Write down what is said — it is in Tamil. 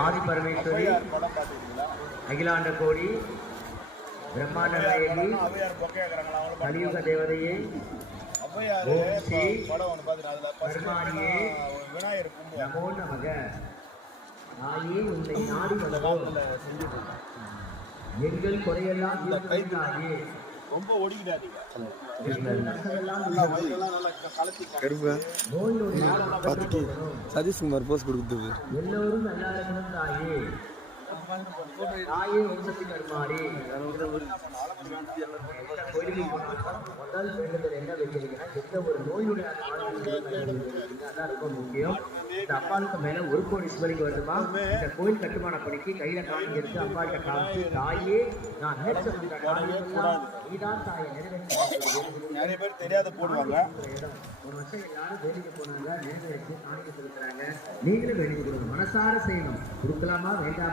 ஆதி பரமேஸ்வரி அகிலாண்ட கோடி பிரம்மாண்ட நாயகி கலியுக தேவதையே ஓம் ஸ்ரீ கருமாரியே நமோ நமக. நாயே உன்னை நாடி வந்தோம், எங்கள் குறையெல்லாம் தாயே. ரொம்ப ஓடிக்கிட்டாதீங்க. சதீஷ்குமார் போஸ் கொடுத்தது. எல்லோரும் நல்லா இருக்கணும் தாயே. தாயே வம்சத்தை கருமாறி. கோயிலுக்கு முதல் வேண்டுதல் என்ன வைக்கிறீங்கன்னா, எந்த ஒரு நோயுடைய அதான் ரொம்ப முக்கியம். இந்த அப்பாளுக்கு மேல 1 கோடி சிவலிங்கம் வருதுமா. இந்த கோயில் கட்டுமான பணிக்கு கையில காணிக்க எடுத்து அப்பாள்கிட்ட காமிச்சு, தாயே நான் நீதான் தாயை நிறைய பேர் தெரியாத போடுவாங்க. ஒரு வருஷம் எல்லாரும் வேடிக்கை போனாங்க, நிறைவேறிச்சு காணிக்க செலுத்துறாங்க. நீங்களும் வேடிக்கை கொடுங்க, மனசார செய்யணும். கொடுக்கலாமா வேண்டாம்